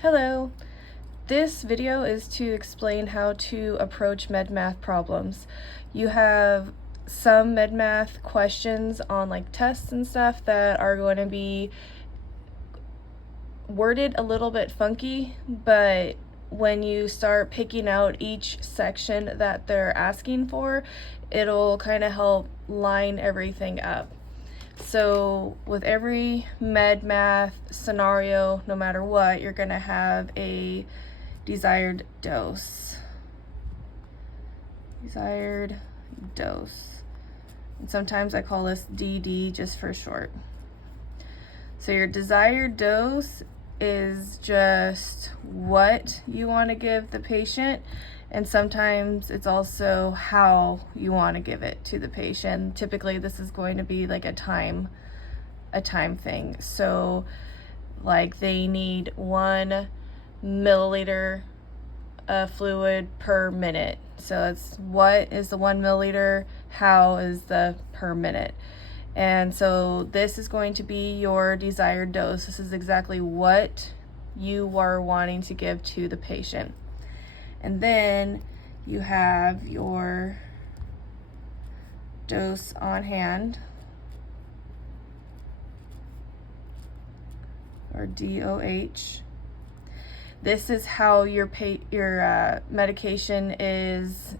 Hello. This video is to explain how to approach MedMath problems. You have some MedMath questions on like tests and stuff that are going to be worded a little bit funky, but when you start picking out each section that they're asking for, it'll kind of help line everything up. So with every MedMath scenario, no matter what, you're going to have a desired dose. Desired dose. And sometimes I call this DD just for short. So your desired dose is just what you want to give the patient, and sometimes it's also how you want to give it to the patient. Typically this is going to be like a time thing. So like they need 1 milliliter of fluid per minute. So it's what is the 1 milliliter, how is the per minute. And so this is going to be your desired dose. This is exactly what you are wanting to give to the patient. And then you have your dose on hand, or DOH. This is how your medication is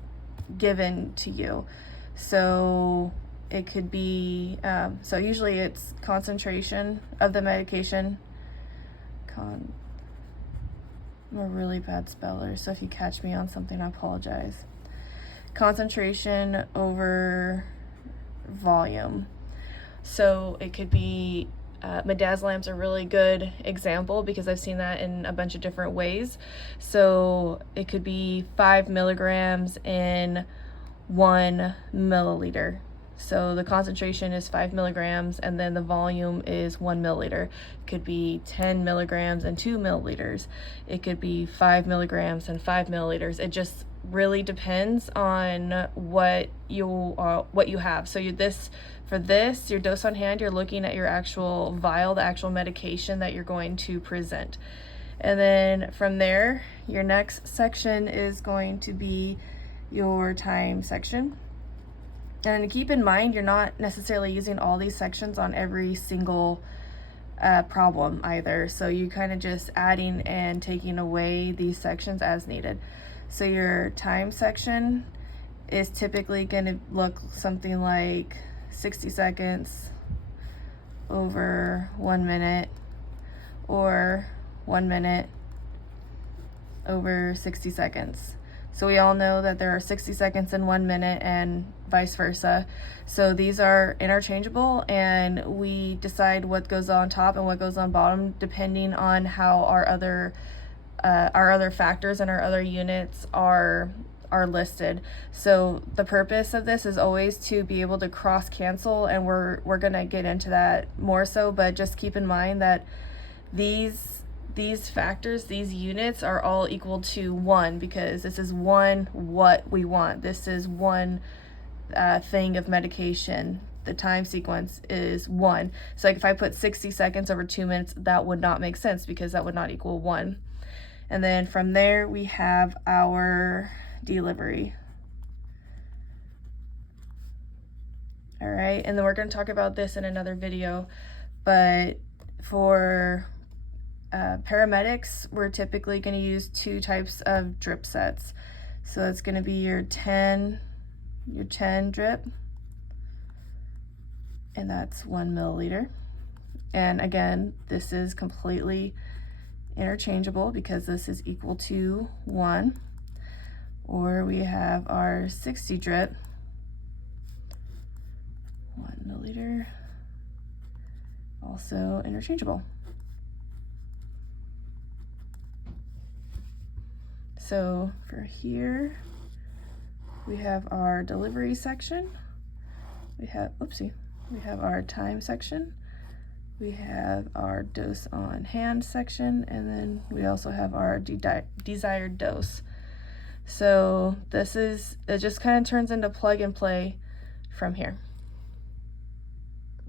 given to you. So it could be, so usually it's concentration of the medication. I'm a really bad speller, so if you catch me on something, I apologize. Concentration over volume. So it could be, midazolam's a really good example because I've seen that in a bunch of different ways. So it could be 5 milligrams in 1 milliliter. So the concentration is 5 milligrams and then the volume is 1 milliliter. It could be 10 milligrams and 2 milliliters. It could be 5 milligrams and 5 milliliters. It just really depends on what you have. So for this, your dose on hand, you're looking at your actual vial, the actual medication that you're going to present. And then from there, your next section is going to be your time section. And keep in mind, you're not necessarily using all these sections on every single problem either. So you kind of just adding and taking away these sections as needed. So your time section is typically going to look something like 60 seconds over 1 minute, or 1 minute over 60 seconds. So we all know that there are 60 seconds in 1 minute and vice versa. So these are interchangeable, and we decide what goes on top and what goes on bottom depending on how our other factors and our other units are listed. So the purpose of this is always to be able to cross cancel, and we're gonna get into that more so, but just keep in mind that these factors, these units are all equal to 1, because this is what we want. This is 1 thing of medication. The time sequence is 1. So like if I put 60 seconds over 2 minutes, that would not make sense because that would not equal 1. And then from there we have our delivery. All right, and then we're going to talk about this in another video, but for paramedics, we're typically going to use 2 types of drip sets. So it's going to be your 10 drip, and that's 1 milliliter. And again, this is completely interchangeable because this is equal to 1. Or we have our 60 drip, 1 milliliter, also interchangeable. So for here, we have our delivery section. We have our time section. We have our dose on hand section, and then we also have our desired dose. So it just kind of turns into plug and play from here.